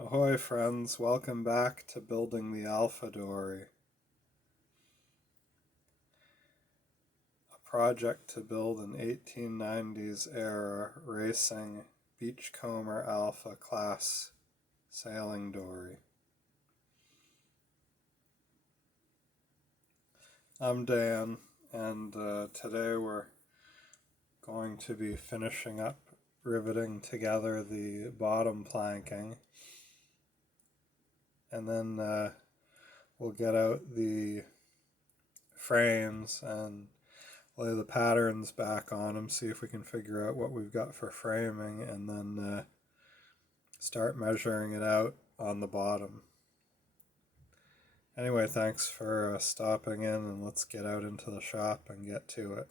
Ahoy friends, welcome back to Building the Alpha Dory, a project to build an 1890s era racing Beachcomber Alpha class sailing dory. I'm Dan, and today we're going to be finishing up riveting together the bottom planking, and then we'll get out the frames and lay the patterns back on them, see if we can figure out what we've got for framing, and then start measuring it out on the bottom. Anyway, thanks for stopping in, and let's get out into the shop and get to it.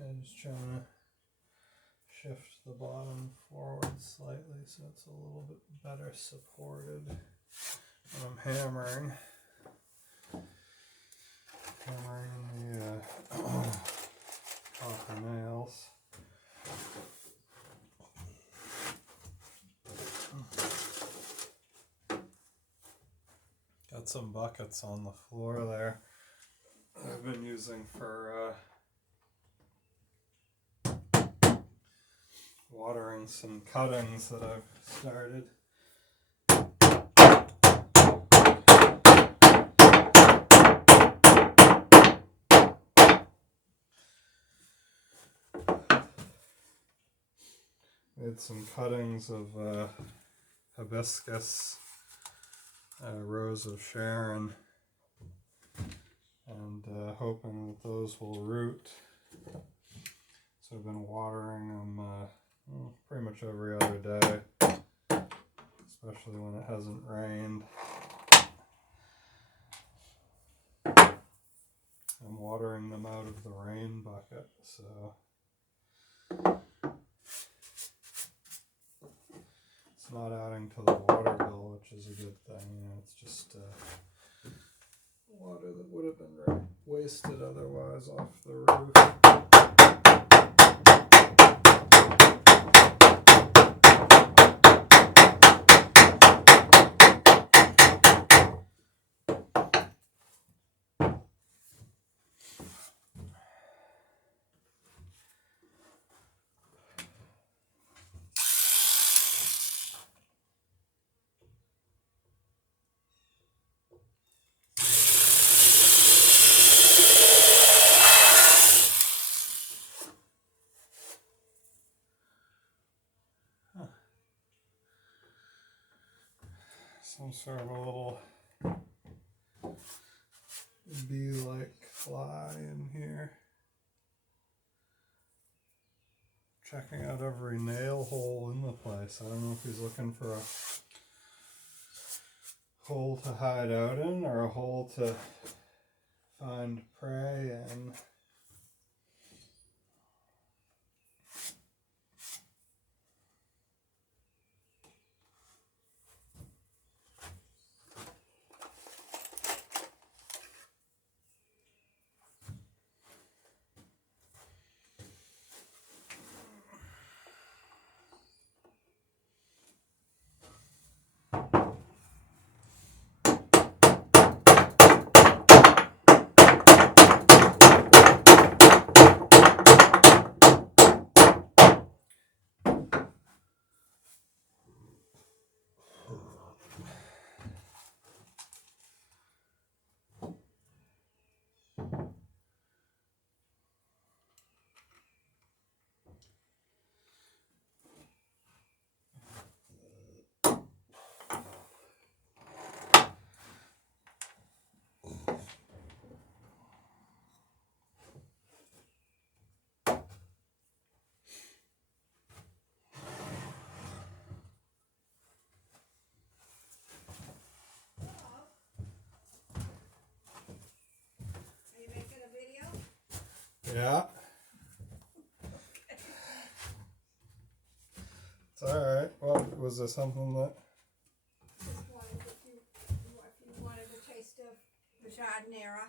I'm just trying to shift the bottom forward slightly so it's a little bit better supported when I'm hammering the copper nails. Got some buckets on the floor there I've been using for watering some cuttings that I've started. Made some cuttings of hibiscus, Rose of Sharon, and hoping that those will root. So I've been watering them pretty much every other day, especially when it hasn't rained. I'm watering them out of the rain bucket, so it's not adding to the water bill, which is a good thing. It's just water that would have been wasted otherwise off the roof. Some sort of a little bee-like fly in here. Checking out every nail hole in the place. I don't know if he's looking for a hole to hide out in or a hole to find prey in. Yeah. It's alright. Well, was there something that... Just wanted if you wanted a taste of the jardinera.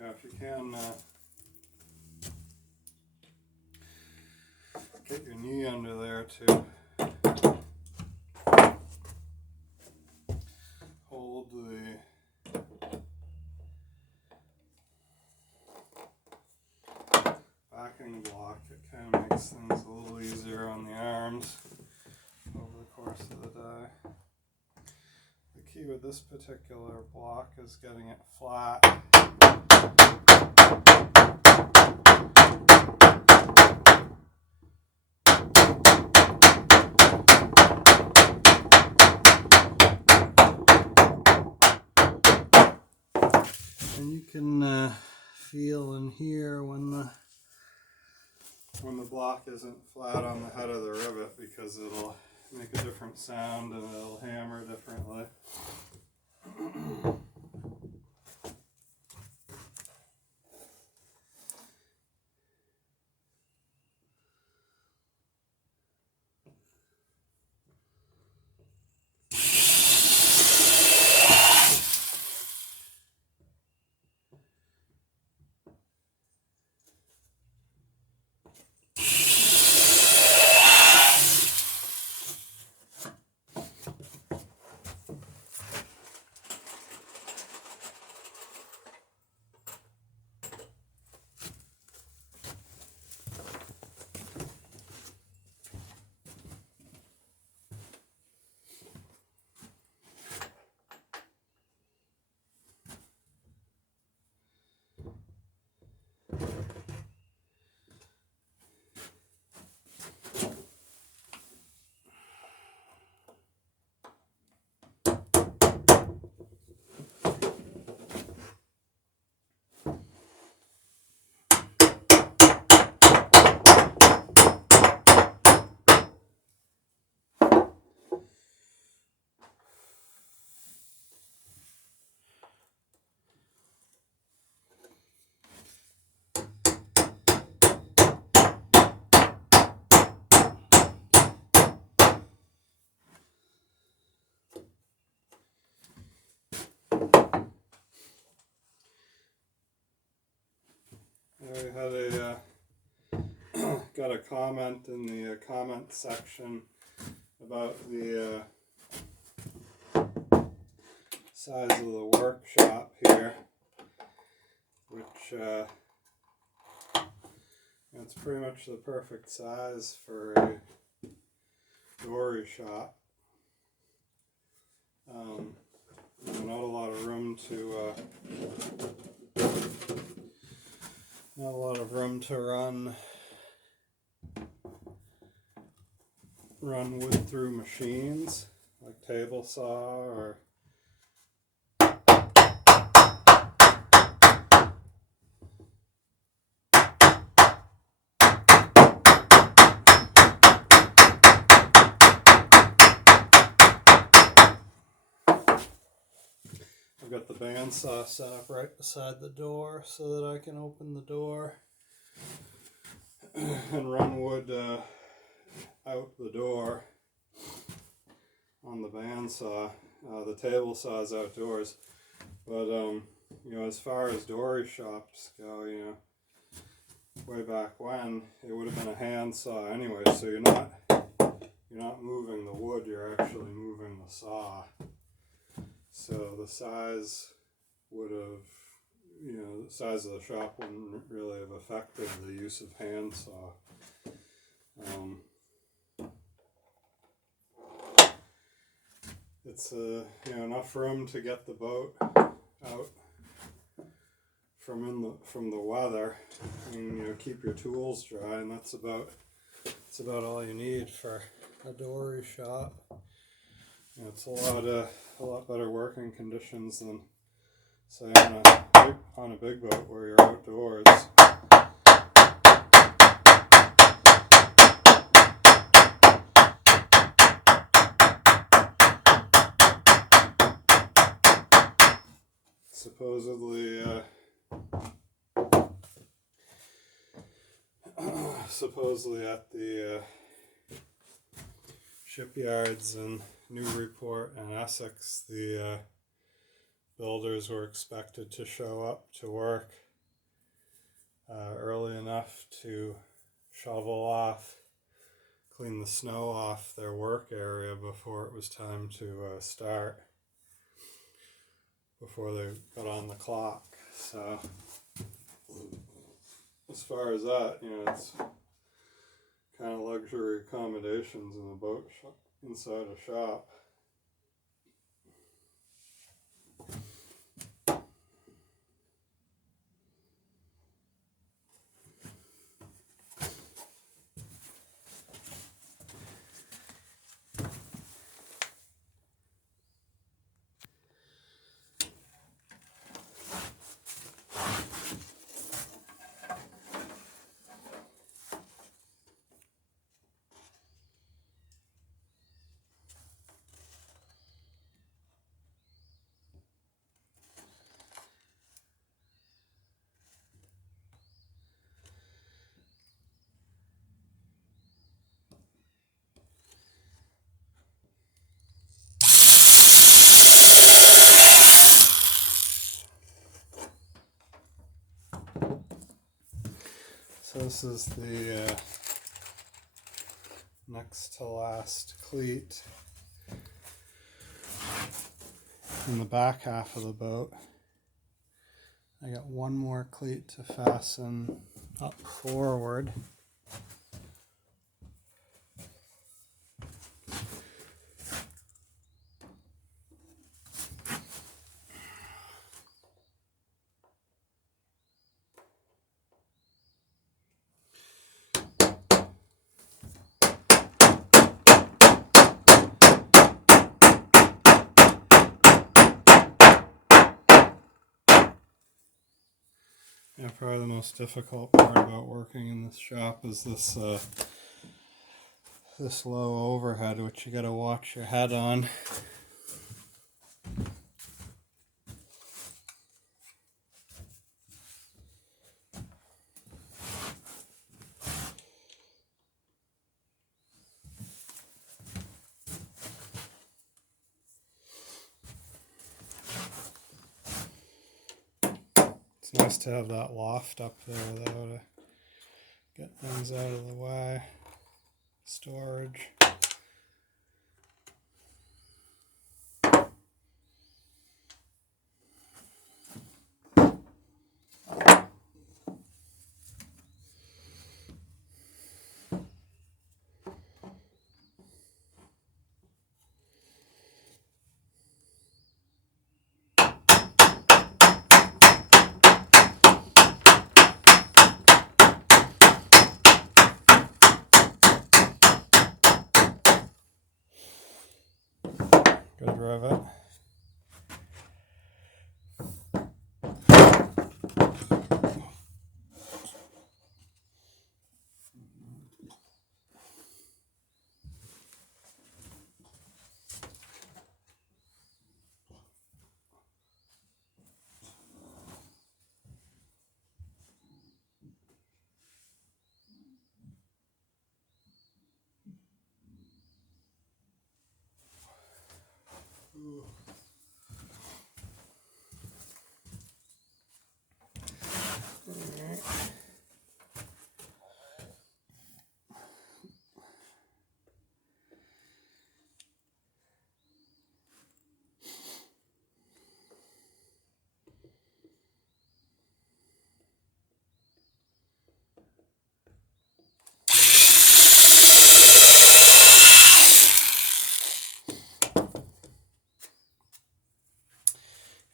Yeah, if you can get your knee under there to hold the backing block, it kind of makes things a little easier on the arms over the course of the day. The key with this particular block is getting it flat. And you can feel and hear when the block isn't flat on the head of the rivet, because it'll make a different sound and it'll hammer differently. comment in the comment section about the size of the workshop here, which it's pretty much the perfect size for a dory shop. Not a lot of room to run wood through machines like table saw or I've got the bandsaw set up right beside the door so that I can open the door and run wood out the door on the bandsaw. The table saw is outdoors, but as far as dory shops go, way back when it would have been a hand saw anyway. So you're not moving the wood; you're actually moving the saw. So the size would have, the size of the shop wouldn't really have affected the use of hand saw. It's enough room to get the boat out from the weather, and keep your tools dry, and that's about all you need for a dory shop. It's a lot better working conditions than, say, on a big boat where you're outdoors. Supposedly at the shipyards in Newburyport and Essex, the builders were expected to show up to work early enough to shovel off, clean the snow off their work area before it was time to start, before they got on the clock. So as far as that, it's kind of luxury accommodations in a boat shop, inside a shop. So this is the next to last cleat in the back half of the boat. I got one more cleat to fasten up forward. Yeah, probably the most difficult part about working in this shop is this low overhead, which you got to watch your head on. It's nice to have that loft up there though, to get things out of the way. Storage. Good rivet.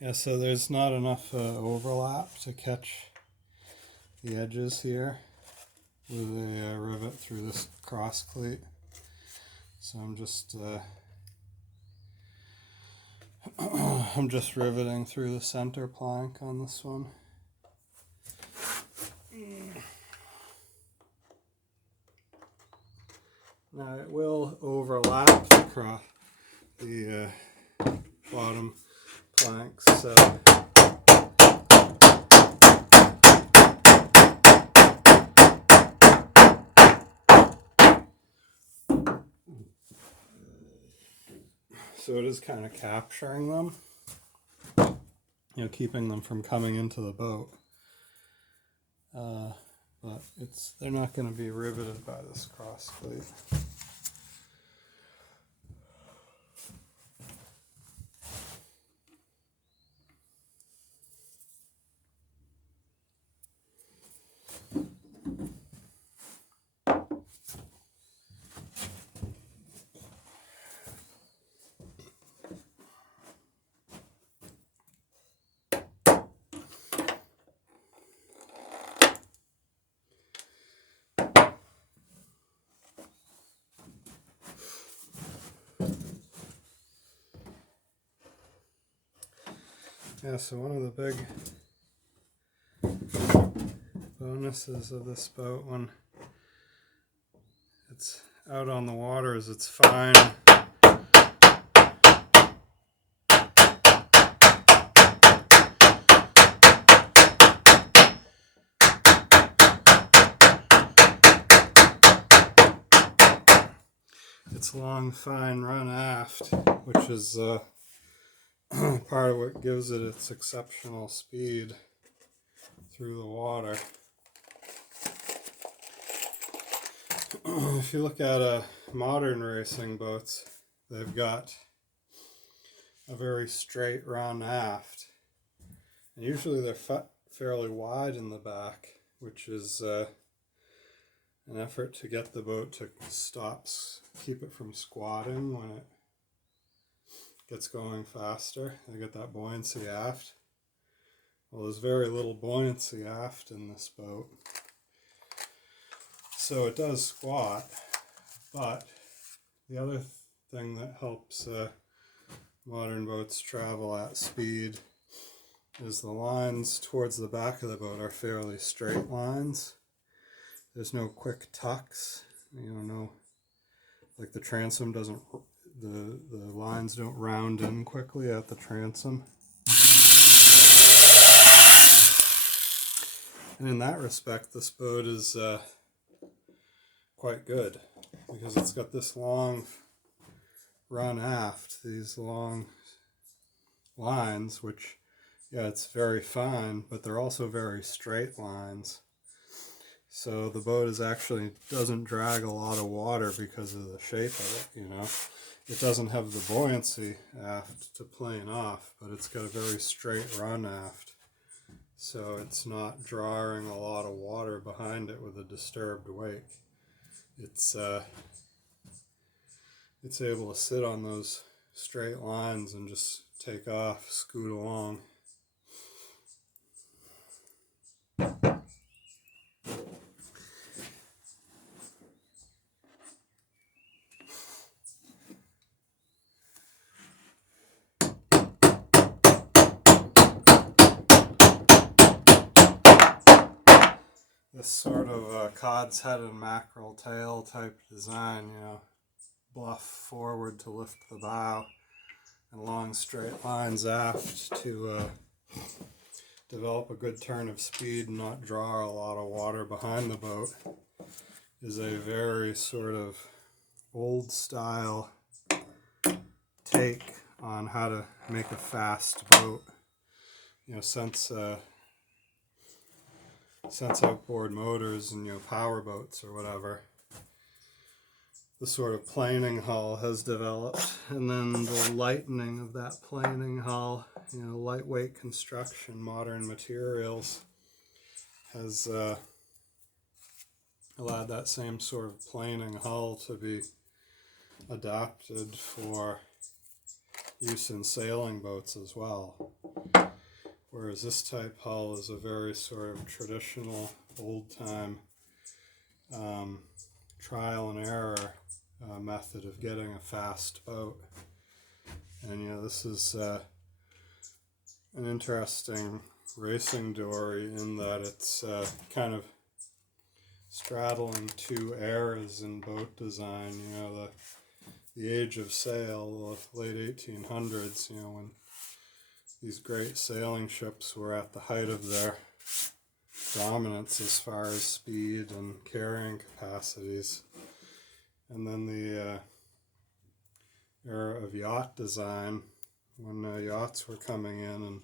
Yeah, so there's not enough overlap to catch the edges here with a rivet through this cross cleat. So I'm just I'm just riveting through the center plank on this one. Now it will overlap the bottom planks, so it is kind of capturing them, keeping them from coming into the boat. But they're not going to be riveted by this cross cleat. Yeah, so one of the big bonuses of this boat when it's out on the water is it's fine. It's long, fine run aft, which is part of what gives it its exceptional speed through the water. If you look at modern racing boats, they've got a very straight run aft, and usually they're fairly wide in the back, which is an effort to get the boat to keep it from squatting when it gets going faster. They get that buoyancy aft. Well, there's very little buoyancy aft in this boat, so it does squat. But the other thing that helps modern boats travel at speed is the lines towards the back of the boat are fairly straight lines. There's no quick tucks, like the transom doesn't, the lines don't round in quickly at the transom. And in that respect, this boat is quite good because it's got this long run aft, these long lines, which, yeah, it's very fine, but they're also very straight lines. So the boat doesn't drag a lot of water because of the shape of it, you know. It doesn't have the buoyancy aft to plane off, but it's got a very straight run aft. So it's not drawing a lot of water behind it with a disturbed wake. It's able to sit on those straight lines and just take off, scoot along. This sort of cod's head and mackerel tail type design, you know, bluff forward to lift the bow and long straight lines aft to develop a good turn of speed and not draw a lot of water behind the boat, is a very sort of old style take on how to make a fast boat. You know, since outboard motors and, you know, power boats or whatever, the sort of planing hull has developed, and then the lightening of that planing hull, you know, lightweight construction, modern materials, has allowed that same sort of planing hull to be adapted for use in sailing boats as well. Whereas this type hull is a very sort of traditional, old-time trial and error method of getting a fast boat. And, you know, this is an interesting racing dory in that it's kind of straddling two eras in boat design. You know, the age of sail, the late 1800s, you know, when these great sailing ships were at the height of their dominance as far as speed and carrying capacities. And then the era of yacht design, when yachts were coming in and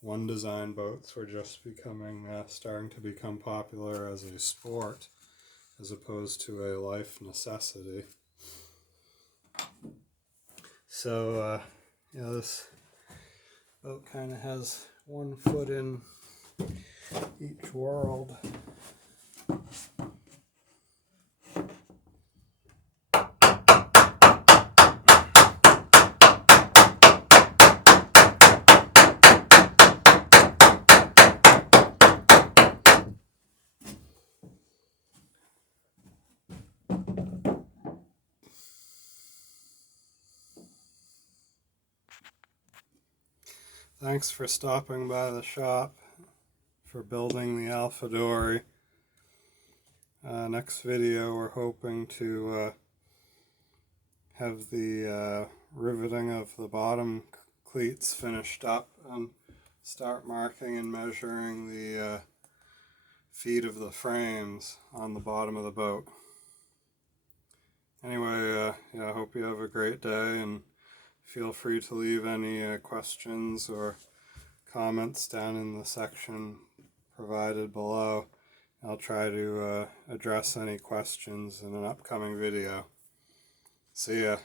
one design boats were just starting to become popular as a sport as opposed to a life necessity. So, you know, this boat kind of has one foot in each world. Thanks for stopping by the shop for building the Alpha Dory. Next video we're hoping to have the riveting of the bottom cleats finished up and start marking and measuring the feet of the frames on the bottom of the boat. Anyway, yeah, I hope you have a great day, and feel free to leave any questions or comments down in the section provided below. I'll try to address any questions in an upcoming video. See ya.